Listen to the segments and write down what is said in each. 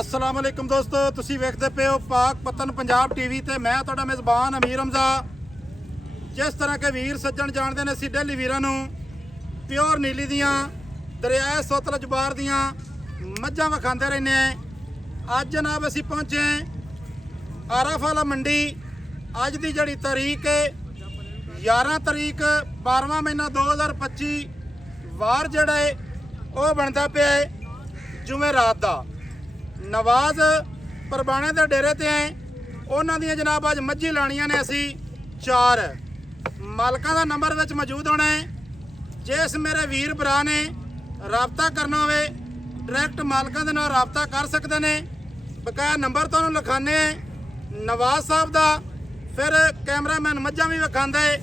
अस्सलाम वालेकुम दोस्तों, तुसी वेखदे पे हो पाक पतन पंजाब टीवी ते मैं तुहाडा मेज़बान अमीर हमजा। जिस तरह के वीर सज्जण जानते हैं, असीं डेली वीरां नूं प्योर नीली दियां दरियाए सतलुज बार दियां मझां विखांदे रहने। अज जनाब असीं पहुंचे आराफाला मंडी। अज दी जिहड़ी तारीख है 11 तारीख 12वां महीना 2025 वार जिहड़ा है वो बनता पिया है जुमेरात दा। नवाज परबाणे के डेरे ते हैं, उन्होंने दी जनाब अज मझी लाणियां ने असी 4 मालकां दा नंबर विच मौजूद होना है। जिस मेरे वीर भरा ने राबता करना होवे डायरैक्ट मालकां दे नाल राबता कर सकते हैं। बकाया नंबर तुहानूं लिखाने नवाज साहब दा, फिर कैमरामैन मझां भी विखांदा है।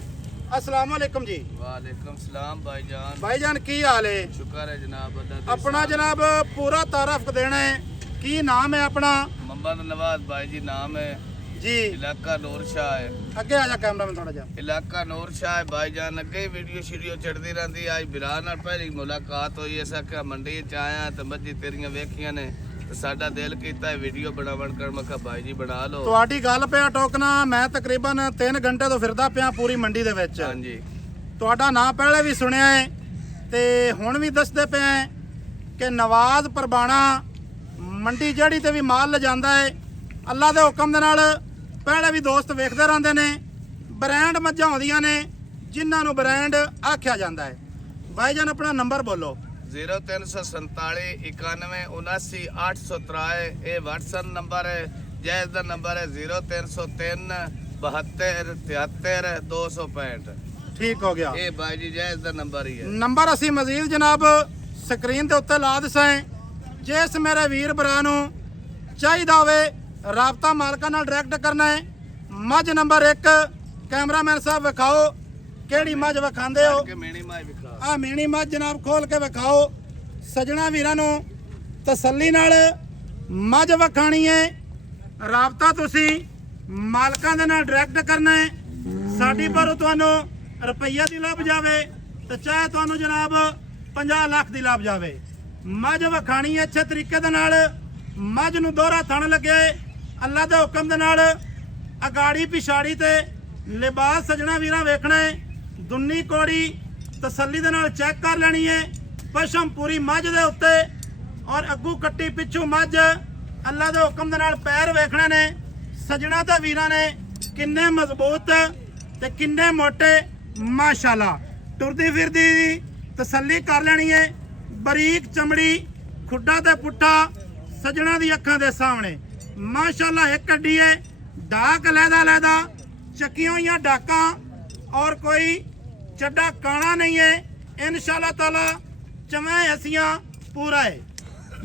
अस्सलाम वालेकुम जी। वालेकुम सलाम भाईजान। भाईजान की हाल है? शुक्र है जनाब अल्लाह। अपना जनाब पूरा तारफ देना है, की नाम है अपना? मोहम्मद नवाज भाई जी नाम है जी। इलाका नूर शाह है। अगे आ जा कैमरामैन थोड़ा जा। इलाका नूर शाह है भाईजान। अगे ही वीडियो शीडियो चढ़ती रहती। आज बिरा नाल पहली मुलाकात हुई। ऐसा क्या मंडी च आया तो मझी तेरियां वेखियां ने तो साडा दिल कीता है वीडियो बनावन कर। मैं कहा भाई जी बना लो। ਤੁਹਾਡੀ ਗੱਲ ਪਿਆ ਟੋਕਣਾ। ਮੈਂ ਤਕਰੀਬਨ 3 ਘੰਟੇ ਤੋਂ ਫਿਰਦਾ ਪਿਆ ਪੂਰੀ ਮੰਡੀ ਦੇ ਵਿੱਚ। ਹਾਂਜੀ ਤੁਹਾਡਾ ਨਾਮ ਪਹਿਲੇ ਵੀ ਸੁਣਿਆ ਹੈ ਤੇ ਹੁਣ ਵੀ ਦੱਸਦੇ ਪਏ ਹੈ ਕਿ ਨਵਾਜ਼ ਪਰਬਾਣਾ ਮੰਡੀ ਜਿਹੜੀ ਤੇ ਵੀ ਮਾਲ ਲਿਜਾਂਦਾ ਹੈ। ਅੱਲਾ ਦੇ ਹੁਕਮ ਦੇ ਨਾਲ ਪਹਿਲੇ ਵੀ ਦੋਸਤ ਵੇਖਦੇ ਰਹਿੰਦੇ ਨੇ। ਬ੍ਰਾਂਡ ਮੱਝਾਂ ਹੁੰਦੀਆਂ ਨੇ ਜਿਨ੍ਹਾਂ ਨੂੰ ਬ੍ਰਾਂਡ ਆਖਿਆ ਜਾਂਦਾ ਹੈ। ਭਾਈ ਜਾਨ ਆਪਣਾ ਨੰਬਰ ਬੋਲੋ। 0347 91 79 803 ਇਹ WhatsApp ਨੰਬਰ ਹੈ। ਜੈਜ਼ ਦਾ ਨੰਬਰ ਹੈ 0303 72 73 265। ਠੀਕ ਹੋ ਗਿਆ। ਇਹ ਬਾਈ ਜੀ ਜੈਜ਼ ਦਾ ਨੰਬਰ ਹੀ ਹੈ। ਨੰਬਰ ਅਸੀਂ ਮਜ਼ੀਦ ਜਨਾਬ ਸਕਰੀਨ ਦੇ ਉੱਤੇ ਲਾ ਦਿਸਾਂ। ਜਿਸ ਮੇਰੇ ਵੀਰ ਭਰਾ ਨੂੰ ਚਾਹੀਦਾ ਹੋਵੇ ਰਾਬਤਾ ਮਾਲਕਾਂ ਨਾਲ ਡਾਇਰੈਕਟ ਕਰਨਾ ਹੈ। ਮੱਝ ਨੰਬਰ 1 ਕੈਮਰਾਮੈਨ ਸਾਹਿਬ ਵਿਖਾਓ ਕਿਹੜੀ ਮੱਝ ਵਿਖਾਉਂਦੇ ਹੋ? ਕਿ ਮੇਣੀ ਮਾਈ ਵਿਖਾ ਆ ਮੀਣੀ ਮੱਝ ਜਨਾਬ ਖੋਲ ਕੇ ਵਿਖਾਓ। ਸਜਣਾ ਵੀਰਾਂ ਨੂੰ ਤਸੱਲੀ ਨਾਲ ਮੱਝ ਵਿਖਾਣੀ ਹੈ। ਰਾਬਤਾ ਤੁਸੀਂ ਮਾਲਕਾਂ ਦੇ ਨਾਲ ਡਾਇਰੈਕਟ ਕਰਨਾ ਹੈ। ਸਾਡੀ ਪਰ ਤੁਹਾਨੂੰ ਰੁਪਈਆ ਦੀ ਲੱਭ ਜਾਵੇ ਤੇ ਚਾਹੇ ਤੁਹਾਨੂੰ ਜਨਾਬ 50 ਲੱਖ ਦੀ ਲੱਭ ਜਾਵੇ। ਮੱਝ ਵਿਖਾਣੀ ਹੈ ਅੱਛੇ ਤਰੀਕੇ ਦੇ ਨਾਲ। ਮੱਝ ਨੂੰ ਦੋਹਰਾ ਥਣ ਲੱਗੇ ਅੱਲਾ ਦੇ ਹੁਕਮ ਦੇ ਨਾਲ। ਅਗਾੜੀ ਪਿਛਾੜੀ ਤੇ ਲਿਬਾਸ ਸਜਣਾ ਵੀਰਾਂ ਵੇਖਣਾ ਹੈ। ਦੁੰਨੀ ਕੋੜੀ ਤਸੱਲੀ ਦੇ ਨਾਲ ਚੈੱਕ ਕਰ ਲੈਣੀ ਹੈ। ਪਸ਼ਮ ਪੂਰੀ ਮੱਝ ਦੇ ਉੱਤੇ ਔਰ ਅੱਗੂ ਕੱਟੀ ਪਿੱਛੂ ਮੱਝ। ਅੱਲਾ ਦੇ ਹੁਕਮ ਦੇ ਨਾਲ ਪੈਰ ਵੇਖਣੇ ਨੇ ਸਜਣਾ ਤੇ ਵੀਰਾਂ ਨੇ ਕਿੰਨੇ ਮਜ਼ਬੂਤ ਤੇ ਕਿੰਨੇ ਮੋਟੇ ਮਾਸ਼ਾਅੱਲਾ। ਟੁਰਦੀ ਫਿਰਦੀ ਤਸੱਲੀ ਕਰ ਲੈਣੀ ਹੈ। ਬਰੀਕ ਚਮੜੀ ਖੁੱਡਾ ਤੇ ਪੁੱਠਾ ਸਜਣਾ ਦੀ ਅੱਖਾਂ ਦੇ ਸਾਹਮਣੇ ਮਾਸ਼ਾਅੱਲਾ। ਇੱਕ ਅੱਡੀ ਹੈ ਡਾਕ ਲਹਿਦਾ ਚੱਕੀਆਂ ਹੋਈਆਂ ਡਾਕਾਂ ਔਰ ਕੋਈ ਚੱਡਾ ਕਾਣਾ ਨਹੀਂ ਹੈ। ਇਨਸ਼ਾਅੱਲਾ ਤਾਲਾ ਚਵੇਂ ਹਸੀਆਂ ਪੂਰਾ ਹੈ।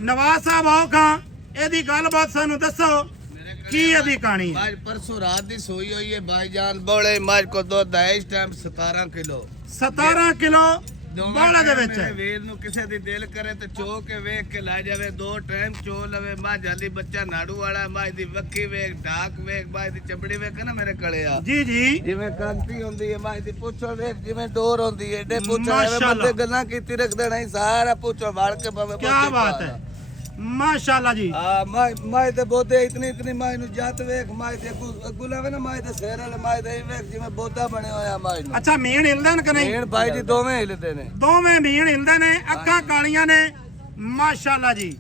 ਨਵਾਜ਼ ਸਾਹਿਬ ਆਓ ਖਾਂ ਇਹਦੀ ਗੱਲਬਾਤ ਸਾਨੂੰ ਦੱਸੋ ਕੀ ਇਹਦੀ ਕਹਾਣੀ ਹੈ? आज परसों रात दी सोई हुई है भाईजान। बोले मज को दूध है इस टाइम 17 किलो। 17 ਕਿਲੋ ਬੋਲਾ ਦੇ ਵਿੱਚ। ਵੀਰ ਨੂੰ ਕਿਸੇ ਦੀ ਦਿਲ ਕਰੇ ਤੇ ਚੋ ਕੇ ਵੇਖ ਕੇ ਲੈ ਜਾਵੇ। 2 ਟਾਈਮ ਚੋ ਲਵੇ। ਮੱਝ ਹਲੀ ਬੱਚਾ ਨਾੜੂ ਵਾਲਾ। ਮੱਝ ਦੀ ਵੱਖੀ ਵੇਖ ਢਾਕ ਵੇਖ ਮੱਝ ਦੀ ਚਮੜੀ ਵੇਖ ਨਾ ਮੇਰੇ ਕਲੇ ਆ। ਜੀ ਜੀ ਜਿਵੇਂ ਕਾਂਤੀ ਹੁੰਦੀ ਹੈ ਮੱਝ ਦੀ ਪੁੱਛੋ ਵੇਖ ਜਿਵੇਂ ਡੋਰ ਹੁੰਦੀ ਹੈ। ਏਡੇ ਪੁੱਛੋ ਮਾਸ਼ਾਅੱਲਾ। ਬੰਦੇ ਗੱਲਾਂ ਕੀਤੀ ਰੱਖ ਦੇਣਾ ਹੀ ਸਾਰਾ ਪੁੱਛੋ ਵੜ ਕੇ ਪਵੇ। ਕੀ ਬਾਤ ਹੈ ਮਾਸ਼ਾਅੱਲਾ ਜੀ। ਮਾਈ ਤੇ ਬੋਦੇ ਇਤਨੀ ਮਾਈ ਨੂੰ ਜੱਤ ਵੇਖ। ਮਾਈ ਤੇ ਅੱਗੂ ਲਾਵੇ ਨਾ ਮਾਈ ਤੇ ਸਿਰ ਵਾਲੇ ਮਾਈ ਦੇ ਵੇਖ ਜਿਵੇਂ ਬੋਦਾ ਬਣਿਆ ਹੋਇਆ ਮਾਈ ਨੂੰ। ਅੱਛਾ ਮੀਣ ਹਿਲਦੇ ਨੇ ਕਿ ਨਹੀਂ? ਮੀਣ ਬਾਈ ਜੀ ਦੋਵੇਂ ਹਿਲਦੇ ਨੇ। ਦੋਵੇਂ ਮੀਣ ਹਿਲਦੇ ਨੇ। ਅੱਖਾਂ ਕਾਲੀਆਂ ਨੇ ਮਾਸ਼ਾਅੱਲਾ ਜੀ।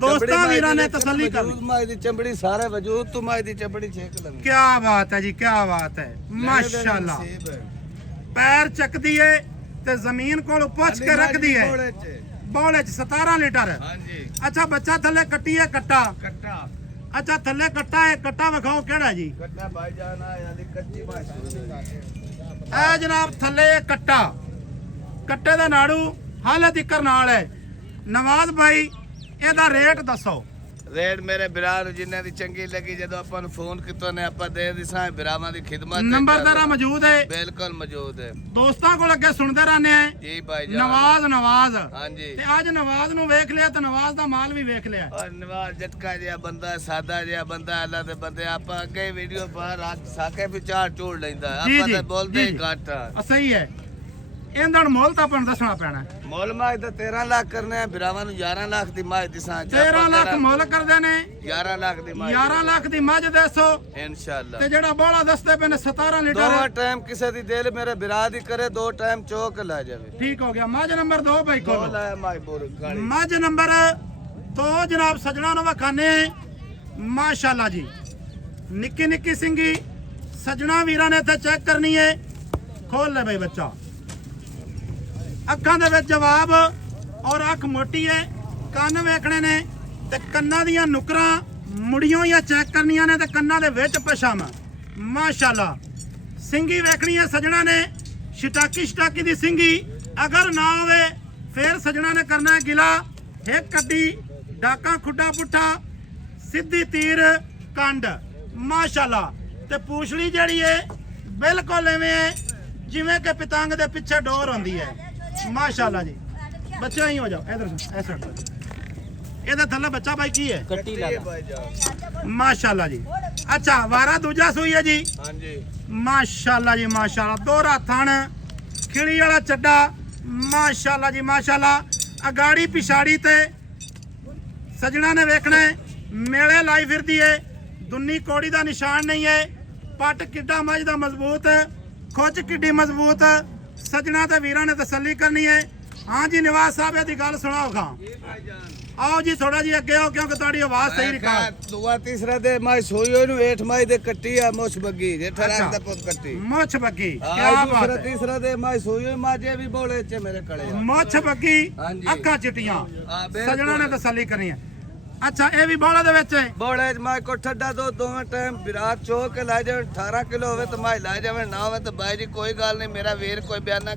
ਦੋਸਤਾਂ ਵੀਰਾਂ ਨੇ ਤਸੱਲੀ ਕਰ ਲਈ। ਮਾਈ ਦੀ ਚਮੜੀ ਸਾਰੇ ਵਜੂਦ ਤੂੰ ਮਾਈ ਦੀ ਚਮੜੀ ਛੇਕ ਲਵੇਂ। ਕੀ ਬਾਤ ਹੈ ਜੀ, ਕੀ ਬਾਤ ਹੈ ਮਾਸ਼ਾਅੱਲਾ। ਪੈਰ ਚੱਕਦੀ ਏ ਤੇ ਜ਼ਮੀਨ ਕੋਲ ਪੁੱਛ ਕੇ ਰੱਖਦੀ ਹੈ। ਬੋਲੇ ਚ 17 ਲੀਟਰ। ਹਾਂਜੀ ਅੱਛਾ ਬੱਚਾ ਥੱਲੇ ਕੱਟੀ ਹੈ ਕੱਟਾ। ਕੱਟਾ ਅੱਛਾ ਥੱਲੇ ਕੱਟਾ ਹੈ। ਕੱਟਾ ਵਿਖਾਓ ਕਿਹੜਾ ਜੀ? ਕੱਟਾ ਭਾਈ ਜਾਨ ਆ ਯਾਨੀ ਕੱਚੀ ਮਾਈ। ਇਹ ਜਨਾਬ ਥੱਲੇ ਕੱਟਾ। ਕੱਟੇ ਦਾ ਨਾੜੂ ਹਾਲੇ ਤਿੱਕਰ ਨਾਲ ਹੈ। ਨਵਾਜ਼ ਭਾਈ ਇਹਦਾ ਰੇਟ ਦੱਸੋ। ਰੇਟ ਮੇਰੇ ਬਿਰਾ ਨੂੰ ਜਿੰਨੇ ਦੀ ਚੰਗੀ ਲੱਗੀ ਜਦੋਂ ਆਪਾਂ ਨੂੰ ਫੋਨ ਕੀਤਾ ਨੇ ਆਪਾਂ ਦੇ ਦਿਸਾਂ ਬਿਰਾਵਾਂ ਦੀ ਖਿਦਮਤ। ਨੰਬਰਦਾਰਾ ਮੌਜੂਦ ਹੈ? ਬਿਲਕੁਲ ਮੌਜੂਦ ਹੈ। ਦੋਸਤਾਂ ਕੋਲ ਅੱਗੇ ਸੁਣਦੇ ਰਹਿੰਦੇ ਆ ਜੀ ਭਾਈ ਜਾਨ। ਨਵਾਜ਼ ਹਾਂਜੀ ਤੇ ਅੱਜ ਨਵਾਜ਼ ਨੂੰ ਵੇਖ ਲਿਆ ਤੇ ਨਵਾਜ਼ ਦਾ ਮਾਲ ਵੀ ਵੇਖ ਲਿਆ। ਔਰ ਨਵਾਜ਼ ਜਟਕਾ ਜਿਹਾ ਬੰਦਾ ਸਾਦਾ ਜਿਹਾ ਬੰਦਾ ਅੱਲਾ ਦੇ ਬੰਦੇ ਆਪਾਂ ਅੱਗੇ ਵੀਡੀਓ ਬਾਹਰ ਆ ਸਾਕੇ ਵੀ ਚਾਰ ਝੋੜ ਲੈਂਦਾ। ਆਪਾਂ ਤਾਂ ਬੋਲਦੇ ਹੀ ਘੱਟ ਆ। ਸਹੀ ਹੈ। ਇਹਦਾ ਮੁੱਲ ਤਾਂ ਆਪਾਂ ਨੂੰ ਦੱਸਣਾ ਪੈਣਾ। ਮੁੱਲ ਮਾਜ ਦਾ 13 ਲੱਖ ਕਰਨੇ ਆ, ਬਿਰਾਵਾਂ ਨੂੰ 11 ਲੱਖ ਦੀ ਮਾਜ ਦਿਸਾਂ। 13 ਲੱਖ ਮੁੱਲ ਕਰਦੇ ਨੇ, 11 ਲੱਖ ਦੀ ਮਾਜ, 11 ਲੱਖ ਦੀ ਮੱਝ ਦੇਸੋ ਇਨਸ਼ਾਅੱਲਾ। ਤੇ ਜਿਹੜਾ ਬੋਲਾ ਦੱਸਦੇ ਪਏ ਨੇ 17 ਲੀਟਰ, ਦੋਵਾਂ ਟਾਈਮ ਕਿਸੇ ਦੀ ਦਿਲ ਮੇਰੇ ਬਿਰਾ ਦੀ ਕਰੇ, 2 ਟਾਈਮ ਚੋਕ ਲੈ ਜਾਵੇ। ਠੀਕ ਹੋ ਗਿਆ। ਮੱਝ ਨੰਬਰ 2 ਭਾਈ ਕੋਲ ਕੋਲ ਆਇਆ ਮਾਜ ਬੋਰ ਗਾੜੀ। ਮੱਝ ਨੰਬਰ 2 ਜਨਾਬ ਸਜਣਾ ਨੂੰ ਵਿਖਾਣੇ ਮਾਸ਼ਾਅੱਲਾ ਜੀ। ਨਿੱਕੀ ਨਿੱਕੀ ਸਿੰਗੀ ਸਜਣਾ ਵੀਰਾਂ ਨੇ ਇੱਥੇ ਚੈੱਕ ਕਰਨੀ ਹੈ। ਖੋਲ ਲੈ ਬਈ ਬੱਚਾ, ਅੱਖਾਂ ਦੇ ਵਿੱਚ ਜਵਾਬ ਔਰ ਅੱਖ ਮੋਟੀ ਹੈ, ਕੰਨ ਵੇਖਣੇ ਨੇ ਤੇ ਕੰਨਾਂ ਦੀਆਂ ਨੁਕਰਾਂ ਮੁੜੀਆਂ ਹੋਈਆਂ ਚੈੱਕ ਕਰਨੀਆਂ ਨੇ ਤੇ ਕੰਨਾਂ ਦੇ ਵਿੱਚ ਪਛਾਮ ਮਾਸ਼ਾਅੱਲਾ। ਸਿੰਗੀ ਵੇਖਣੀ ਹੈ ਸਜਣਾ ਨੇ, ਛਟਾਕੀ ਦੀ ਸਿੰਗੀ ਅਗਰ ਨਾ ਹੋਵੇ ਫਿਰ ਸਜਣਾ ਨੇ ਕਰਨਾ ਹੈ ਗਿਲਾ। ਇੱਕ ਕੱਡੀ ਡਾਕਾ ਖੁੱਡਾ ਪੁੱਠਾ ਸਿੱਧੀ ਤੀਰ ਕੰਡ ਮਾਸ਼ਾਅੱਲਾ। ਤੇ ਪੂਛਲੀ ਜਿਹੜੀ ਹੈ ਬਿਲਕੁਲ ਐਵੇਂ ਹੈ ਜਿਵੇਂ ਕਿ ਪਤੰਗ ਦੇ ਪਿੱਛੇ ਡੋਰ ਹੁੰਦੀ ਹੈ ਮਾਸ਼ਾਅੱਲਾ ਜੀ। ਬੱਚਾ ਹੀ ਹੋ ਜਾਓ ਇਧਰ ਐਸਾ। ਇਹਦਾ ਥੱਲੇ ਬੱਚਾ ਬਾਈ ਕੀ ਹੈ? ਕੱਟੀ ਲਾ ਭਾਈਜਾਨ ਮਾਸ਼ਾਅੱਲਾ ਜੀ। ਅੱਛਾ ਵਾਰਾ ਦੂਜਾ ਸੂਈ ਹੈ ਜੀ। ਹਾਂਜੀ ਮਾਸ਼ਾਅੱਲਾ ਜੀ ਮਾਸ਼ਾਅੱਲਾ। ਦੋਹਰਾ ਥਣ ਖਿੜੀ ਵਾਲਾ ਚੱਡਾ ਮਾਸ਼ਾਅੱਲਾ ਜੀ ਮਾਸ਼ਾਅੱਲਾ। ਅਗਾੜੀ ਪਿਛਾੜੀ ਤੇ ਸਜਣਾ ਨੇ ਵੇਖਣਾ ਹੈ, ਮੇਲੇ ਲਾਈ ਫਿਰਦੀ ਹੈ, ਦੁੰਨੀ ਕੋੜੀ ਦਾ ਨਿਸ਼ਾਨ ਨਹੀਂ ਹੈ। ਪੱਟ ਕਿੱਡਾ ਮੱਝ ਦਾ ਮਜ਼ਬੂਤ, ਖੁੱਚ ਕਿੱਡੀ ਮਜ਼ਬੂਤ। ਸਜਣਾ ਤੇ ਵੀਰਾਂ ਨੇ ਤਸੱਲੀ ਕਰਨੀ ਹੈ। ਹਾਂ ਜੀ ਨਵਾਜ਼ ਸਾਹਿਬ ਇਹਦੀ ਗੱਲ ਸੁਣਾਓ ਖਾਂ। ਆਓ ਜੀ ਥੋੜਾ ਜੀ ਅੱਗੇ ਆਓ ਕਿਉਂਕਿ ਤੁਹਾਡੀ ਆਵਾਜ਼ ਸਹੀ ਰਿਕਾਰਡ। ਦੂਆ ਤੀਸਰਾ ਦੇ ਮਾਈ ਸੋਈ ਹੋਈ ਨੂੰ 8 ਮਾਈ ਦੇ ਕੱਟੀ ਆ ਮੁੱਛ ਬੱਗੀ ਜੇਠਾ ਰਾਜ ਦਾ ਪੁੱਤ ਕੱਟੀ ਮੁੱਛ ਬੱਗੀ ਕੀ ਦੂਸਰਾ ਬਾਤ ਹੈ। ਤੀਸਰਾ ਦੇ ਮਾਈ ਸੋਈ ਹੋਈ ਮਾਜੇ ਵੀ ਬੋਲੇ ਚ ਮੇਰੇ ਕਲੇ ਮੁੱਛ ਬੱਗੀ ਹਾਂਜੀ। ਅੱਖਾਂ ਚਿੱਟੀਆਂ ਹਾਂ, ਬਿਲਕੁਲ। ਸਜਣਾ ਨੇ ਤਸੱਲੀ ਕਰਨੀ ਹੈ। ਅੱਛਾ ਇਹ ਵੀ ਬੋਲਾ ਦੇ ਵਿੱਚ ਹੈ। ਬੋਲੇ ਮਾਈ ਕੋ ਠੱਡਾ ਦੋ ਦੋਵੇਂ ਟਾਈਮ ਵਿਰਾਟ ਚੋਕ ਕੇ ਲੈ ਜਾਵੇ। 18 ਕਿਲੋ ਹੋਵੇ ਤਾਂ ਮਾਈ ਲੈ ਜਾਵੇ, ਨਾ ਹੋਵੇ ਤਾਂ ਬਾਈ ਜੀ ਕੋਈ ਗੱਲ ਨਹੀਂ। ਮੇਰਾ ਵੀਰ ਕੋਈ ਬਿਆਨਾ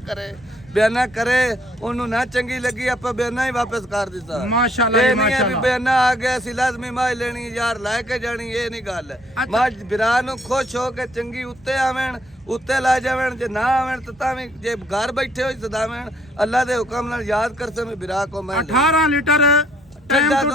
ਕਰੇ ਉਹਨੂੰ ਨਾ ਚੰਗੀ ਲੱਗੀ ਆਪਾਂ ਬਿਆਨਾ ਹੀ ਵਾਪਸ ਕਰ ਦਿੱਤਾ ਮਾਸ਼ਾਅੱਲਾ ਜੀ ਇਹ ਨਹੀਂ ਹੈ ਵੀ ਮਾਸ਼ਾਅੱਲਾ। ਬਿਆਨਾ ਆ ਗਿਆ ਸੀ ਲਾਜ਼ਮੀ ਮਾਈ ਲੈਣੀ ਯਾਰ ਲੈ ਕੇ ਜਾਣੀ, ਇਹ ਨਹੀਂ ਗੱਲ। ਮਾਂ ਵਿਰਾ ਨੂੰ ਖੁਸ਼ ਹੋ ਕੇ ਚੰਗੀ ਉੱਤੇ ਆਵਣ, ਉੱਤੇ ਲੈ ਜਾਵਣ, ਜੇ ਨਾ ਆਵਣ ਤਾਂ ਵੀ ਜੇ ਘਰ ਬੈਠੇ ਹੋਈ ਸਦਾਵਣ ਅੱਲਾ ਦੇ ਹੁਕਮ ਨਾਲ ਯਾਦ ਕਰ ਸੇ ਵਿਰਾ ਕੋ ਮੈਂ 18 ਲੀਟਰ ਟਾਈਮ ਟੂ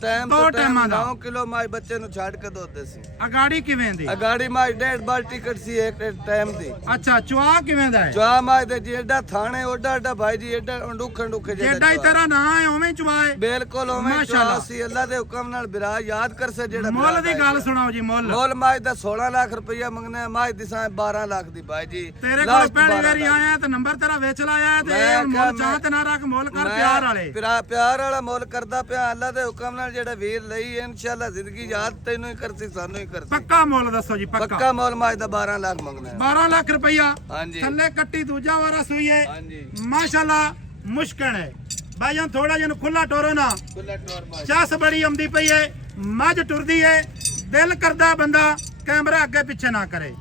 ਟਾਈਮ ਦੋ ਟਾਈਮਾਂ ਦਾ 9 ਕਿਲੋ ਮਾਈ ਬੱਚੇ ਨੂੰ ਛੱਡ ਕੇ ਦੋਦੇ ਸੀ। ਅਗਾੜੀ ਕਿਵੇਂ ਦੀ? ਅਗਾੜੀ ਮਾਈ 1.5 ਬਾਲਟੀ ਟਿਕਟ ਸੀ ਇੱਕ ਟਾਈਮ ਦੀ। ਅੱਛਾ ਚੁਆ ਕਿਵੇਂ ਦਾ ਹੈ? ਚੁਆ ਮਾਈ ਦੇ ਜਿਹੜਾ ਥਾਣੇ ਓਡਾ ਭਾਈ ਜੀ ਏਡਾ ਡੁੱਖੇ ਜਿਹੜਾ ਹੀ ਤੇਰਾ ਨਾਂ ਹੈ ਉਵੇਂ ਹੀ ਚੁਆ ਹੈ। ਬਿਲਕੁਲ ਉਵੇਂ ਮਾਸ਼ਾਅੱਲਾ। ਚੁਆ ਸੀ। ਅੱਲਾ ਦੇ ਹੁਕਮ ਨਾਲ ਬਿਰਾ ਯਾਦ ਕਰ ਸੇ ਜਿਹੜਾ ਮੁੱਲ ਦੀ ਗੱਲ ਸੁਣਾਓ ਜੀ। ਮੁੱਲ ਮਾਈ ਦਾ 16 ਲੱਖ ਰੁਪਇਆ ਮੰਗਨੇ, ਮਾਈ ਦਿਸਾਂ 12 ਲੱਖ ਦੀ ਭਾਈ ਜੀ। ਤੇਰੇ ਕੋਲ ਪਹਿਲੀ ਵਾਰੀ ਆਇਆ ਤੇ ਨੰਬਰ ਤੇਰਾ ਵੇਚ ਲਾਇਆ ਤੇ ਇਹ ਮੁੱਲ ਚਾਹ ਤੇ ਨਾ ਰੱਖ, ਮੁੱਲ ਕਰ ਪਿਆਰ ਵਾਲੇ। ਪਿਆਰ ਵਾਲਾ ਮੁੱਲ ਕਰਦਾ ਪਿਆ ਅੱਲਾ ਦੇ ਹੁਕਮ ਨਾਲ। ਜਿਹੜਾ ਵੀਰ ਲਈ ਇਨਸ਼ਾਅੱਲਾ ਜ਼ਿੰਦਗੀ ਯਾਦ ਤੈਨੂੰ ਹੀ ਕਰਸੀ ਸਾਨੂੰ ਹੀ ਕਰਸੀ। ਪੱਕਾ ਮੁੱਲ ਦੱਸੋ ਜੀ। ਪੱਕਾ ਮੁੱਲ ਮਾਈ ਦਾ 12 ਲੱਖ ਮੰਗਣਾ 12 ਲੱਖ ਰੁਪਇਆ। ਹਾਂਜੀ ਥੱਲੇ ਕੱਟੀ ਦੂਜਾ ਵਾਰਾ ਸੂਈ ਹੈ ਹਾਂਜੀ ਮਾਸ਼ਾਅੱਲਾ। ਮੁਸ਼ਕਲ ਹੈ ਭਾਈਜਾਨ, ਥੋੜਾ ਜਿਹਾ ਖੁੱਲਾ ਟੋਰੋ ਨਾ। ਖੁੱਲਾ ਟੋਰ ਮਾਈ ਚਾਸ ਬੜੀ ਆਉਂਦੀ ਪਈ ਹੈ, ਮੱਝ ਟੁਰਦੀ ਹੈ, ਦਿਲ ਕਰਦਾ ਬੰਦਾ ਕੈਮਰਾ ਅੱਗੇ ਪਿੱਛੇ ਨਾ ਕਰੇ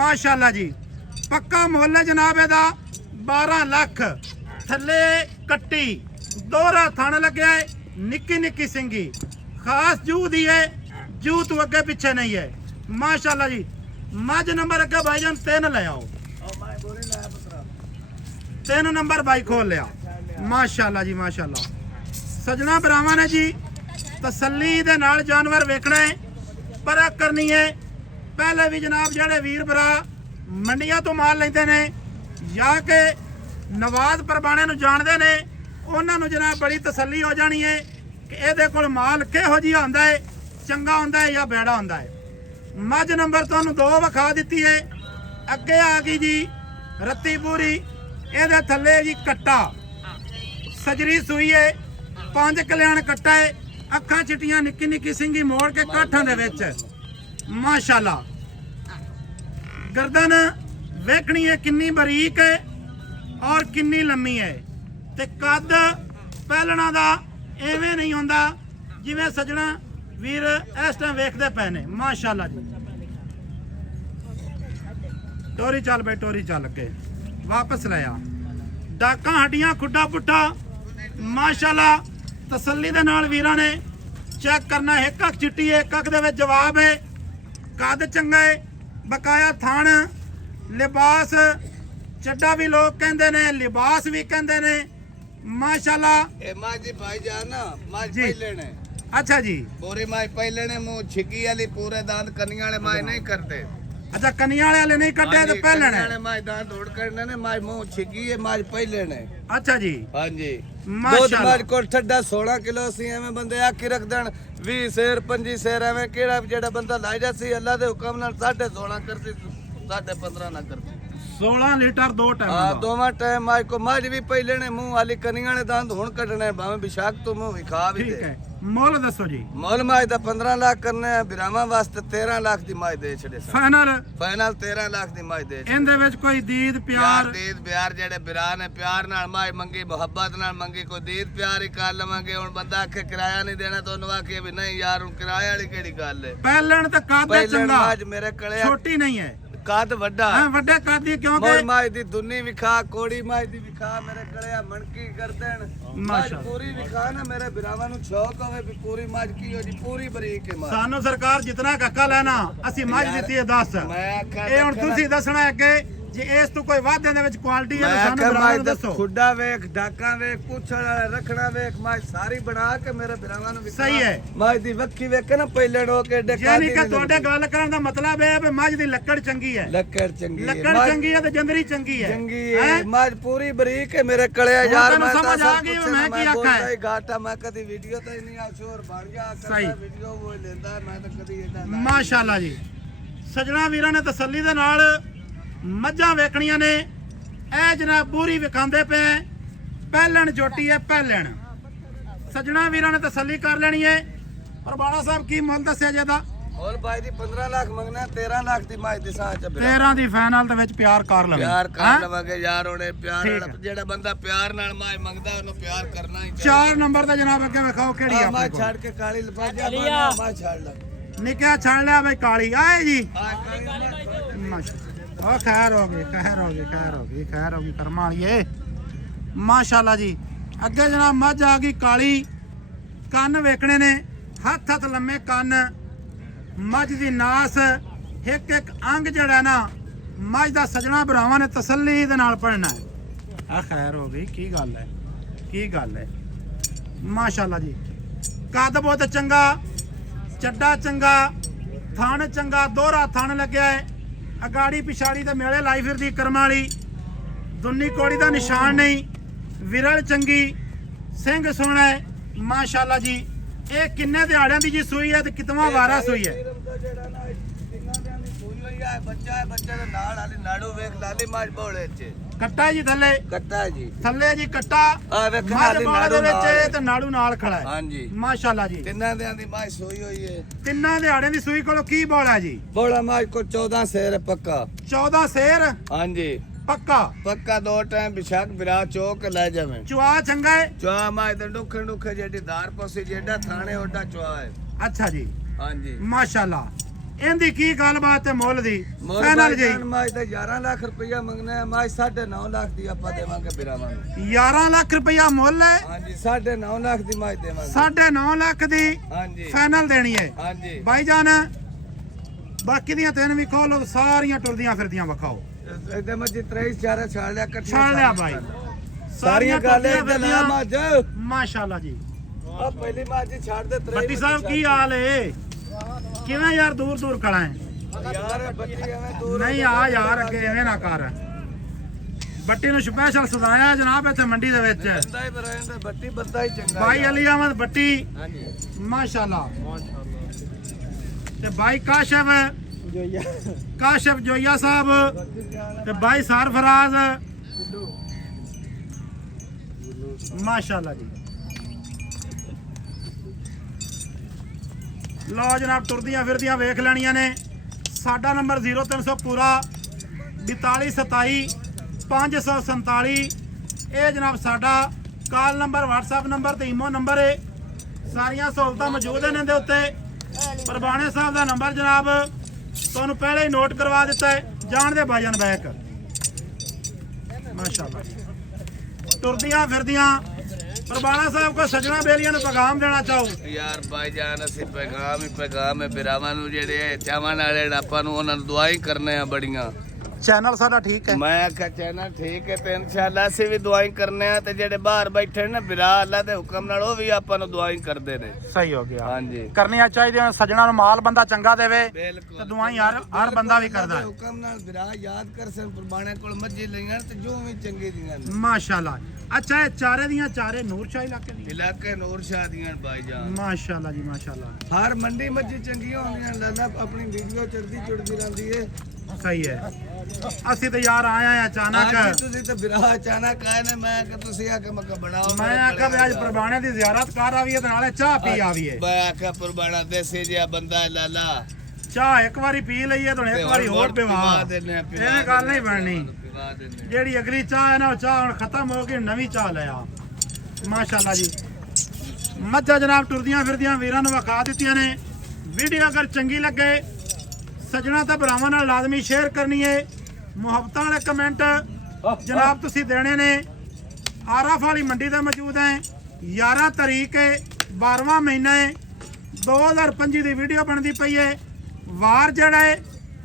ਮਾਸ਼ਾਅੱਲਾ ਜੀ। ਪੱਕਾ ਮੁੱਲ ਹੈ ਜਨਾਬ ਇਹਦਾ 12 ਲੱਖ। ਥੱਲੇ ਕੱਟੀ ਦੋਹਰਾ ਥਣ ਲੱਗਿਆ ਹੈ, ਨਿੱਕੀ ਨਿੱਕੀ ਸਿੰਗੀ, ਖਾਸ ਜੂ ਦੀ ਹੈ, ਜੂ ਤੋਂ ਅੱਗੇ ਪਿੱਛੇ ਨਹੀਂ ਹੈ ਮਾਸ਼ਾਅੱਲਾ ਜੀ। ਮੱਝ ਨੰਬਰ ਅੱਗੇ ਭਾਈਜਾਨ 3 ਲੈ ਆਓ। 3 ਨੰਬਰ ਬਾਈ ਖੋਲ ਲਿਆ ਮਾਸ਼ਾਅੱਲਾ ਜੀ ਮਾਸ਼ਾਅੱਲਾ। ਸਜਣਾ ਭਰਾਵਾਂ ਨੇ ਜੀ ਤਸੱਲੀ ਦੇ ਨਾਲ ਜਾਨਵਰ ਵੇਖਣਾ ਹੈ, ਪਰਖ ਕਰਨੀ ਹੈ। ਪਹਿਲੇ ਵੀ ਜਨਾਬ ਜਿਹੜੇ ਵੀਰ ਭਰਾ ਮੰਡੀਆਂ ਤੋਂ ਮਾਲ ਲੈਂਦੇ ਨੇ ਜਾਂ ਕਿ ਨਵਾਜ਼ ਪਰਬਾਣੇ ਨੂੰ ਜਾਣਦੇ ਨੇ, ਉਹਨਾਂ ਨੂੰ ਜਨਾਬ ਬੜੀ ਤਸੱਲੀ ਹੋ ਜਾਣੀ ਹੈ ਕਿ ਇਹਦੇ ਕੋਲ ਮਾਲ ਕਿਹੋ ਜਿਹਾ ਹੁੰਦਾ ਹੈ, ਚੰਗਾ ਹੁੰਦਾ ਹੈ ਜਾਂ ਬੇੜਾ ਹੁੰਦਾ ਹੈ। ਮੱਝ ਨੰਬਰ ਤੁਹਾਨੂੰ 2 ਵਿਖਾ ਦਿੱਤੀ ਹੈ। ਅੱਗੇ ਆ ਗਈ ਜੀ ਰੱਤੀ ਪੂਰੀ, ਇਹਦੇ ਥੱਲੇ ਜੀ ਕੱਟਾ ਸਜਰੀ ਸੂਈ ਹੈ, 5 ਕਲਿਆਣ ਕੱਟਾ ਹੈ, ਅੱਖਾਂ ਚਿੱਟੀਆਂ, ਨਿੱਕੀ ਨਿੱਕੀ ਸਿੰਗੀ ਮੋੜ ਕੇ ਕਾਠਾਂ ਦੇ ਵਿੱਚ ਮਾਸ਼ਾਅੱਲਾ। ਗਰਦਨ ਵੇਖਣੀ ਹੈ ਕਿੰਨੀ ਬਰੀਕ ਹੈ ਔਰ ਕਿੰਨੀ ਲੰਮੀ ਹੈ ਤੇ ਕੱਦ ਪਹਿਲਣਾ ਦਾ ਐਵੇਂ ਨਹੀਂ ਹੁੰਦਾ ਜਿਵੇਂ ਸਜਣਾ ਵੀਰ ਇਸ ਟਾਈਮ ਵੇਖਦੇ ਪਏ ਨੇ ਮਾਸ਼ਾਅੱਲਾ ਜੀ। ਟੋਰੀ ਚੱਲ ਬਈ, ਟੋਰੀ ਚੱਲ ਕੇ ਵਾਪਸ ਲੈ ਆ। ਡਾਕਾਂ ਹੱਡੀਆਂ ਖੁੱਡਾ ਪੁੱਠਾ ਮਾਸ਼ਾਅੱਲਾ। ਤਸੱਲੀ ਦੇ ਨਾਲ ਵੀਰਾਂ ਨੇ ਚੈੱਕ ਕਰਨਾ। ਇੱਕ ਅੱਖ ਚਿੱਟੀ ਹੈ, ਇੱਕ ਅੱਖ ਦੇ ਵਿੱਚ ਜਵਾਬ ਹੈ, ਕੱਦ ਚੰਗਾ ਹੈ, ਬਕਾਇਆ ਥਣ, ਲਿਬਾਸ ਚੱਡਾ ਵੀ ਲੋਕ ਕਹਿੰਦੇ ਨੇ, ਲਿਬਾਸ ਵੀ ਕਹਿੰਦੇ ਨੇ ਮਾਸ਼ਾਅੱਲਾ। ਇਹ ਮਾਂ ਜੀ ਭਾਈ ਜਾਨ ਨਾ ਮਾਂ ਜੀ। ਪਹਿਲੇ ਨੇ ਅੱਛਾ ਜੀ ਪੂਰੀ ਮਾਈ ਪਹਿਲੇ ਨੇ ਮੂੰਹ ਛਿੱਕੀ ਵਾਲੀ ਪੂਰੇ ਦਾੰਤ ਕੰਨੀਆਂ ਵਾਲੇ ਮਾਈ ਨਹੀਂ ਕਰਦੇ। ਅੱਛਾ ਕੰਨੀਆਂ ਵਾਲੇ ਨਹੀਂ ਕੱਢੇ ਤੇ ਪਹਿਲਣ ਨੇ ਮਾਜ ਦਾ ਦੌੜ ਕਰਨੇ ਨੇ ਮਾਜ ਮੂੰਹ ਛਿੱਗੀ ਹੈ ਮਾਜ ਪਹਿਲੇ ਨੇ ਅੱਛਾ ਜੀ ਹਾਂਜੀ ਦੁੱਧ ਮਾਸ਼ਾਅੱਲਾ ਮਾਜ ਕੋਲ ਠੱਡਾ 16 ਕਿਲੋ ਸੀ ਐਵੇਂ ਬੰਦੇ ਆਖੀ ਰੱਖ ਦੇਣ 20 ਸ਼ੇਰ 25 ਸ਼ੇਰ ਐਵੇਂ ਕਿਹੜਾ ਜਿਹੜਾ ਬੰਦਾ ਲਾਈ ਜਾ ਸੀ ਅੱਲਾ ਦੇ ਹੁਕਮ ਨਾਲ 16.5 ਕਰਦੀ 15.5 ਨਾ ਕਰਦੀ 16 ਲੀਟਰ ਦੋ ਟਾਈਮ ਹਾਂ ਦੋਵਾਂ ਟਾਈਮ ਮਾਜ ਕੋ ਮਾਜ ਵੀ ਪਹਿਲੇ ਨੇ ਮੂੰਹ ਵਾਲੀ ਕੰਨੀਆਂ ਨੇ ਦੰਦ ਹੁਣ ਕੱਢਣੇ ਭਾਵੇਂ ਵਿਸ਼ਾਕ ਤੋਂ ਮੂੰਹ ਵਿਖਾ ਵੀ ਠੀਕ ਦੇ ਹੈ ਮੁੱਲ ਦੱਸੋ ਜੀ ਮੁੱਲ ਮਾਜ ਦਾ 15 ਲੱਖ ਕਰਨੇ ਆ ਬਿਰਾਵਾਂ ਵਾਸਤੇ 13 ਲੱਖ ਦੀ ਮਾਜ ਦੇ ਛੜੇ ਫਾਈਨਲ ਫਾਈਨਲ 13 ਲੱਖ ਦੀ ਮਾਜ ਦੇ ਇਹਦੇ ਵਿੱਚ ਕੋਈ ਦੀਦ ਪਿਆਰ ਪਿਆਰ ਦੀਦ ਪਿਆਰ ਜਿਹੜੇ ਬਿਰਾ ਨੇ ਪਿਆਰ ਨਾਲ ਮਾਜ ਮੰਗੀ ਮੁਹੱਬਤ ਨਾਲ ਮੰਗੀ ਕੋਈ ਦੀਦ ਪਿਆਰ ਹੀ ਕਰ ਲਵਾਂਗੇ ਹੁਣ ਬੰਦਾ ਆਖੇ ਕਿਰਾਇਆ ਨਹੀਂ ਦੇਣਾ ਤੁਹਾਨੂੰ ਆਖੇ ਵੀ ਨਹੀਂ ਯਾਰ ਹੁਣ ਕਿਰਾਏ ਵਾਲੀ ਕਿਹੜੀ ਗੱਲ ਹੈ ਪਹਿਲਣ ਤੇ ਕੱਦ ਪਹਿਲੇ ਚੰਗਾ ਮਾਜ ਮੇਰੇ ਕਲਿਆ ਛੋਟੀ ਨਹੀਂ ਹੈ ਕੱਦ ਵੱਡਾ ਹਾਂ ਵੱਡੇ ਕੱਦ ਦੀ ਮੋਰ ਕਿਉਂਕਿ ਮਾਜ ਦੀ ਦੁੰਨੀ ਵਿਖਾ ਕੋੜੀ ਮਾਜ ਦੀ ਵਿਖਾ ਮੇਰੇ ਕਲਿਆ ਮਣਕੀ ਕਰ ਦੇਣ ਮਾਜ ਮਾਸ਼ਾਅੱਲਾ। ਪੂਰੀ ਵਿਖਾ ਨਾ ਮੇਰੇ ਬਿਰਾਵਾਂ ਨੂੰ ਸ਼ੌਕ ਹੋਵੇ ਵੀ ਪੂਰੀ ਮਾਜ ਕੀ ਹੋ ਜੀ ਪੂਰੀ ਬਰੀਕ ਹੈ ਮਾਜ ਸਾਨੂੰ ਸਰਕਾਰ ਜਿਤਨਾ ਕੱਕਾ ਲੈਣਾ ਅਸੀਂ ਮੱਝ ਦਿੱਤੀ ਹੈ 10 ਮੈਂ ਆਖਿਆ ਇਹ ਹੁਣ ਤੁਸੀਂ ਦੱਸਣਾ ਅੱਗੇ ਜੇ ਇਸ ਤੋਂ ਕੋਈ ਵਾਧੇ ਦੇ ਵਿੱਚ ਕੁਆਲਿਟੀ ਹੈ ਤਾਂ ਸਾਨੂੰ ਬਰਾਬਰ ਨੂੰ ਦੱਸੋ ਖੁੱਡਾ ਵੇਖ ਡਾਕਾਂ ਵੇਖ ਪੁੱਛਣ ਵਾਲਾ ਰੱਖਣਾ ਵੇਖ ਮਾਜ ਸਾਰੀ ਬਣਾ ਕੇ ਮੇਰੇ ਬਿਰਾਵਾਂ ਨੂੰ ਵਿਖਾ ਸਹੀ ਹੈ। ਮਾਜ ਦੀ ਵੱਖੀ ਵੇਖ ਨਾ ਪਹਿਲੇ ਡੋ ਕੇ ਯਾਨੀ ਕਿ ਤੁਹਾਡੇ ਗੱਲ ਕਰਨ ਦਾ ਮਤਲਬ ਹੈ ਵੀ ਮੱਝ ਦੀ ਲੱਕੜ ਚੰਗੀ ਹੈ ਲੱਕੜ ਚੰਗੀ ਹੈ ਲੱਕੜ ਚੰਗੀ ਹੈ ਤੇ ਜੰਦਰੀ ਚੰਗੀ ਹੈ ਚੰਗੀ ਹੈ ਮਾਜ ਪੂਰੀ ਬਰੀਕ ਹੈ ਮੇਰੇ ਕਲਿਆ ਹੁਣ ਯਾਰ ਤੈਨੂੰ ਮੈਂ ਸਮਝ ਤਾਂ ਆ ਗਈ ਮੈਂ ਕੀ ਆਖਾਂ ਹੈ। ਗਾਟਾ ਮੈਂ ਕਦੀ ਵੀਡੀਓ ਤਾਂ ਹੀ ਨਹੀਂ ਆ ਸ਼ੋਰ ਬਣ ਗਿਆ ਸਹੀ। ਕਰਦਾ ਵੀਡੀਓ ਉਹ ਲੈਂਦਾ ਮੈਂ ਤਾਂ ਕਦੀ ਇਹਦਾ ਮਾਸ਼ਾਅੱਲਾ ਜੀ ਸਜਣਾ ਵੀਰਾਂ ਨੇ ਤਸੱਲੀ ਦੇ ਨਾਲ ਮੱਝਾਂ ਵੇਖਣੀਆਂ ਨੇ ਇਹ ਜਨਾਬ ਪੂਰੀ ਵਿਖਾਉਂਦੇ ਪਏ ਪਹਿਲਣ ਜੋਟੀ ਹੈ ਪਹਿਲਣ ਸਜਣਾ ਵੀਰਾਂ ਨੇ ਤਸੱਲੀ ਕਰ ਲੈਣੀ ਹੈ ਪਰ ਬਾਣਾ ਸਾਹਿਬ ਕੀ ਮੁੱਲ ਦੱਸਿਆ ਜੇ ਦਾ ਹੋਰ ਭਾਈ ਦੀ 15 ਲੱਖ ਮੰਗਣਾ 13 ਲੱਖ ਦੀ ਮਾਜ ਦੀ ਸਾਹ ਚ 13 ਦੀ ਫਾਈਨਲ ਦੇ ਵਿੱਚ ਪਿਆਰ ਕਰ ਲਵੇ ਪਿਆਰ ਕਰ ਲਵਾਂਗੇ ਯਾਰ ਉਹਨੇ ਪਿਆਰ ਨਾਲ ਜਿਹੜਾ ਬੰਦਾ ਪਿਆਰ ਨਾਲ ਮਾਜ ਮੰਗਦਾ ਉਹਨੂੰ ਪਿਆਰ ਕਰਨਾ ਹੀ ਚਾਹੀਦਾ 4 ਨੰਬਰ ਦਾ ਜਨਾਬ ਅੱਗੇ ਵਿਖਾਓ ਕਿਹੜੀ ਆ ਮਾਜ ਛੱਡ ਕੇ ਕਾਲੀ ਲਪਾਜਾ ਮਾਜ ਛੱਡ ਲੈ ਨਿੱਕਿਆ ਛੱਡ ਲਿਆ ਬਈ ਕਾਲੀ ਆਏ ਜੀ ਆ ਕਾਲੀ ਮਾਸ਼ਾਅੱਲਾ ਉਹ ਖੈਰ ਹੋ ਗਈ ਖੈਰ ਹੋ ਗਈ ਖੈਰ ਹੋ ਗਈ ਖੈਰ ਹੋ ਗਈ ਕਰਮਾਂ ਵਾਲੀਏ ਮਾਸ਼ਾਅੱਲਾ ਜੀ ਅੱਗੇ ਜਨਾਬ ਮੱਝ ਆ ਗਈ ਕਾਲੀ ਕੰਨ ਵੇਖਣੇ ਨੇ ਹੱਥ ਲੰਮੇ ਕੰਨ ਮੱਝ ਦੀ ਨਾਸ ਇੱਕ ਇੱਕ ਅੰਗ ਜਿਹੜਾ ਨਾ ਮੱਝ ਦਾ ਸਜਣਾ ਭਰਾਵਾਂ ਨੇ ਤਸੱਲੀ ਦੇ ਨਾਲ ਪੜਨਾ ਹੈ ਆ ਖੈਰ ਹੋ ਗਈ ਕੀ ਗੱਲ ਹੈ ਕੀ ਗੱਲ ਹੈ ਮਾਸ਼ਾਅੱਲਾ ਜੀ ਕੱਦ ਬਹੁਤ ਚੰਗਾ ਚੱਡਾ ਚੰਗਾ ਥਣ ਚੰਗਾ ਦੋਹਰਾ ਥਣ ਲੱਗਿਆ ਹੈ ਅਗਾੜੀ ਪਿਛਾੜੀ ਤੇ ਮੇਲੇ ਲਾਈ ਫਿਰਦੀ ਕਰਮਾਂ ਵਾਲੀ ਦੁੰਨੀ ਕੋੜੀ ਦਾ ਨਿਸ਼ਾਨ ਨਹੀਂ ਵਿਰਲ ਚੰਗੀ ਸਿੰਘ ਸੋਹਣਾ ਹੈ ਮਾਸ਼ਾਅੱਲਾ ਜੀ ਇਹ ਕਿੰਨੇ ਦਿਹਾੜਿਆਂ ਦੀ ਜੀ ਸੂਈ ਹੈ ਤੇ ਕਿਤਵਾ ਵਾਰਾ ਸੂਈ ਹੈ ਜਿਹੜਾ ਨਾ ਸਿੰਘਾਂ ਦੇ ਦੀ ਸੂਈ ਹੋਈ ਹੈ ਬੱਚੇ ਦੇ ਨਾਲ ਵਾਲੀ ਨਾੜੂ ਵੇਖ ਲਾਲੀ ਮਾਜ ਬੋਲੇ ਚ ਕੱਟਾ ਜੀ ਥੱਲੇ ਕੱਟਾ ਜੀ ਥੱਲੇ ਜੀ ਕੱਟਾ ਆ ਵੇਖ ਮੱਝ ਨਾਲੀ ਬਾਲ ਦੇ ਨਾੜੂ ਵਿੱਚ ਨਾਲ ਤੇ ਨਾੜੂ ਨਾਲ ਖੜਾ ਹੈ ਹਾਂਜੀ ਮਾਸ਼ਾਅੱਲਾ ਜੀ ਤਿੰਨਾਂ ਦਿਆਂ ਦੀ ਮਾਜ ਸੂਈ ਹੋਈ ਹੈ ਤਿੰਨਾਂ ਦਿਹਾੜਿਆਂ ਦੀ ਸੂਈ ਕੋਲੋਂ ਕੀ ਬੋਲਾ ਜੀ ਬੋਲਾ ਮਾਜ ਕੋ 14 ਸ਼ੇਰ ਹੈ ਪੱਕਾ 14 ਸ਼ੇਰ ਹਾਂਜੀ ਪੱਕਾ ਪੱਕਾ ਦੋ ਟਾਈਮ ਬਿਸ਼ਾਕ ਬਿਰਾ ਚੋਕ ਲੈ ਜਾਵੇਂ ਚੁਆ ਚੰਗਾ ਹੈ ਚੁਆ ਮਾਜ ਤੇ ਡੁੱਖੇ ਜਿਹੜੀ ਧਾਰ ਪੋਸੀ ਜਿਹੜਾ ਥਾਣੇ ਓਡਾ ਚੁਆ ਹੈ ਅੱਛਾ ਜੀ ਹਾਂਜੀ ਮਾਸ਼ਾਅੱਲਾ ਇਹਦੀ ਕੀ ਗੱਲਬਾਤ ਹੈ ਮੁੱਲ ਦੀ ਮੋਰ ਫਾਈਨਲ ਜੀ ਮਾਜ ਦਾ 11 ਲੱਖ ਰੁਪਇਆ ਮੰਗਣਾ ਹੈ ਮਾਜ 9.5 ਲੱਖ ਦੀ ਆਪਾਂ ਦੇਵਾਂਗੇ ਬਿਰਾਵਾਂ ਨੂੰ 11 ਲੱਖ ਰੁਪਇਆ ਮੁੱਲ ਹੈ ਹਾਂਜੀ 9.5 ਲੱਖ ਦੀ ਮਾਜ ਦੇਵਾਂਗੇ 9.5 ਲੱਖ ਦੀ ਹਾਂਜੀ ਫਾਈਨਲ ਦੇਣੀ ਹੈ ਹਾਂਜੀ ਬਾਈ ਜਾਨ ਬਾਕੀ ਦੀਆਂ ਤਿੰਨ ਵੀ ਖੋਲੋ ਸਾਰੀਆਂ ਟੁਰਦੀਆਂ ਫਿਰਦੀਆਂ ਵਿਖਾਓ ਇਹਦੇ ਮੱਜੀ 23 ਚਾਰੇ ਛਾੜ ਲਿਆ ਇਕੱਠੀਆਂ ਛਾੜ ਲਿਆ ਬਾਈ ਸਾਰੀਆਂ ਗੱਲ ਟੁਰਦੀਆਂ ਇਹਦੇ ਫਿਰਦੀਆਂ। ਨਾਲ ਮੱਝ ਮਾਸ਼ਾਅੱਲਾ ਜੀ ਆ ਪਹਿਲੀ ਮੱਝ ਛੱਡ ਦੇ 23 ਬੱਟੀ ਸਾਹਿਬ ਕੀ ਹਾਲ ਏ ਕਿਵੇਂ ਯਾਰ ਦੂਰ ਦੂਰ ਖੜਾ ਹੈ ਯਾਰ ਬੱਚੀ ਐਵੇਂ ਦੂਰ ਨਹੀਂ ਆ ਯਾਰ ਅੱਗੇ ਐਵੇਂ ਨਾ ਕਰ ਬੱਟੀ ਨੂੰ ਸਪੈਸ਼ਲ ਸਦਾਇਆ ਜਨਾਬ ਇੱਥੇ ਮੰਡੀ ਦੇ ਵਿੱਚ ਬੰਦਾ ਹੀ ਬਰਾਂਡ ਦਾ ਬੱਟੀ ਬੰਦਾ ਹੀ ਚੰਗਾ ਬਾਈ ਅਲੀ ਅਹਿਮਦ ਬੱਟੀ ਹਾਂਜੀ ਮਾਸ਼ਾਅੱਲਾ ਤੇ ਬਾਈ ਕਾਸ਼ਫ ਜੋਈਆ ਸਾਹਿਬ ਤੇ ਬਾਈ ਸਰਫਰਾਜ਼ ਮਾਸ਼ਾਅੱਲਾ ਜੀ ਲਓ ਜਨਾਬ ਤੁਰਦੀਆਂ ਫਿਰਦੀਆਂ ਵੇਖ ਲੈਣੀਆਂ ਨੇ ਸਾਡਾ ਨੰਬਰ 0300 ਪੂਰਾ 4227 547 ਇਹ ਜਨਾਬ ਸਾਡਾ ਕਾਲ ਨੰਬਰ WhatsApp ਨੰਬਰ ਤੇ ਈਮੋ ਨੰਬਰ ਹੈ ਸਾਰੀਆਂ ਸਹੂਲਤਾਂ ਮੌਜੂਦ ਨੇ ਇਹਦੇ ਉੱਤੇ ਪਰਵਾਣੇ ਸਾਹਿਬ ਦਾ ਨੰਬਰ ਜਨਾਬ ਤੁਹਾਨੂੰ ਪਹਿਲੇ ਹੀ ਨੋਟ ਕਰਵਾ ਦਿੱਤਾ ਹੈ ਜਾਣਦੇ ਬਾਜਨ ਬੈਕ ਮਾਸ਼ਾਅੱਲਾ ਤੁਰਦੀਆਂ ਫਿਰਦੀਆਂ ਪਰਵਾਣਾ ਸਾਹਿਬ ਕੋ ਸਜਣਾ ਬੇਲੀਆਂ ਨੂੰ ਪੈਗਾਮ ਦੇਣਾ ਚਾਹੋ ਯਾਰ ਭਾਈਜਾਨ ਅਸੀਂ ਪੈਗਾਮ ਹੈ ਬਿਰਾਵਾਂ ਨੂੰ ਜਿਹੜੇ ਚਾਵਣ ਵਾਲੇ ਆਪਾਂ ਨੂੰ ਉਹਨਾਂ ਨੂੰ ਦੁਆਈ ਕਰਨੇ ਆ ਬੜੀਆਂ ਚੈਨਲ ਸਾਡਾ ਠੀਕ ਹੈ। ਮੈਂ ਆਖਿਆ ਚੈਨਲ ਠੀਕ ਹੈ ਤੇ ਇਨਸ਼ਾਅੱਲਾ ਅਸੀਂ ਵੀ ਦੁਆਈ ਕਰਨੇ ਆ ਤੇ ਜਿਹੜੇ ਬਾਹਰ ਬੈਠੇ ਨੇ ਬਿਰਾ ਅੱਲਾ ਦੇ ਹੁਕਮ ਨਾਲ ਉਹ ਵੀ ਆਪਾਂ ਨੂੰ ਦੁਆਈ ਕਰਦੇ ਨੇ। ਸਹੀ ਹੋ ਗਿਆ। ਹਾਂਜੀ ਕਰਨੀਆਂ ਚਾਹੀਦੀਆਂ ਸੱਜਣਾ ਨੂੰ, ਮਾਲ ਬੰਦਾ ਚੰਗਾ ਦੇਵੇ ਬਿਲਕੁਲ ਤੇ ਦੁਆਈ ਹਰ ਬੰਦਾ ਵੀ ਕਰਦਾ ਹੈ। ਹੁਕਮ ਨਾਲ ਬਿਰਾ ਯਾਦ ਕਰ ਸਨ ਕੁਰਬਾਨੇ ਕੋਲ ਮੱਝੀ ਲਈਆਂ ਤੇ ਜੋ ਵੀ ਚੰਗੀ ਦੀਆਂ ਨੇ ਮਾਸ਼ਾਅੱਲਾ। ਅੱਛਾ ਇਹ ਚਾਰੇ ਦੀਆਂ ਚਾਰੇ ਨੂਰ ਸ਼ਾਹ ਇਲਾਕੇ ਦੀ? ਇਲਾਕੇ ਨੂਰ ਸ਼ਾਹ ਦੀਆਂ ਭਾਈ ਜਾਨ। ਮਾਸ਼ਾਅੱਲਾ ਜੀ ਮਾਸ਼ਾਅੱਲਾ। ਹਰ ਮੰਡੀ ਮੱਝੀ ਚੰਗੀਆਂ ਹੁੰਦੀਆਂ ਲਾਲਾ ਆਪਣੀ ਵੀਡੀਓ ਚੜਦੀ ਰਹਿੰਦੀ ਏ। ਸਹੀ ਹੈ। ਅਸੀਂ ਤੇ ਯਾਰ ਆਏ ਆ ਅਚਾਨਕ। ਤੁਸੀਂ ਤਾਂ ਬਿਰਾ ਅਚਾਨਕ ਆਏ ਨੇ। ਮੈਂ ਕਿ ਤੁਸੀਂ ਆ ਕੇ ਮੱਕਾ ਬਣਾਓ। ਮੈਂ ਆਖਿਆ ਵੀ ਅੱਜ ਪ੍ਰਬਾਣੇ ਦੀ ਜ਼ਿਆਰਤ ਕਰ ਆਵੀਏ ਤੇ ਨਾਲੇ ਚਾਹ ਪੀ ਆਵੀਏ। ਮੈਂ ਆਖਿਆ ਪ੍ਰਬਾਣਾ ਦੇਸੀ ਜਿਹਾ ਬੰਦਾ ਹੈ ਲਾਲਾ। ਚਾਹ ਇੱਕ ਵਾਰੀ ਪੀ ਲਈਏ ਤਾਂ ਇੱਕ ਵਾਰੀ ਹੋਰ ਪਿਵਾ ਇਹ ਗੱਲ ਨਹੀਂ ਬਣਨੀ। ਜਿਹੜੀ ਅਗਲੀ ਚਾਹ ਹੈ ਨਾ ਉਹ ਚਾਹ ਹੁਣ ਖਤਮ ਹੋ ਗਈ, ਨਵੀਂ ਚਾਹ ਲਿਆ। ਮਾਸ਼ਾਅੱਲਾ ਜੀ। ਮੱਝਾਂ ਜਨਾਬ ਟੁਰਦੀਆਂ ਫਿਰਦੀਆਂ ਵੀਰਾਂ ਨੂੰ ਵਿਖਾ ਦਿੱਤੀਆਂ ਨੇ। ਵੀਡੀਓ ਅਗਰ ਚੰਗੀ ਲੱਗੇ ਸੱਜਣਾ ਤਾਂ ਭਰਾਵਾਂ ਨਾਲ ਲਾਜ਼ਮੀ ਸ਼ੇਅਰ ਕਰਨੀ ਹੈ। ਮੁਹੱਬਤਾਂ ਵਾਲੇ ਕਮੈਂਟ ਜਨਾਬ ਤੁਸੀਂ ਦੇਣੇ ਨੇ। ਆਰਫ ਵਾਲੀ ਮੰਡੀ ਤੇ ਮੌਜੂਦ ਹੈ। 11 ਤਰੀਕ 12ਵਾਂ ਮਹੀਨਾ 2025 ਦੀ ਵੀਡੀਓ ਬਣਦੀ ਪਈ ਹੈ। ਵਾਰ ਜਿਹੜਾ ਹੈ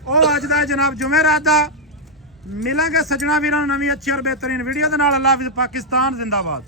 ਉਹ ਅੱਜ ਦਾ ਜਨਾਬ ਜੁਮੇਰਾਤ ਦਾ। ਮਿਲਾਂਗੇ ਸੱਜਣਾ ਵੀਰਾਂ ਨੂੰ ਨਵੀਂ ਅੱਛੀ ਔਰ ਬਿਹਤਰੀਨ ਵੀਡੀਓ ਦੇ ਨਾਲ। ਅੱਲਾਹ ਹਾਫਿਜ਼। ਪਾਕਿਸਤਾਨ ਜ਼ਿੰਦਾਬਾਦ।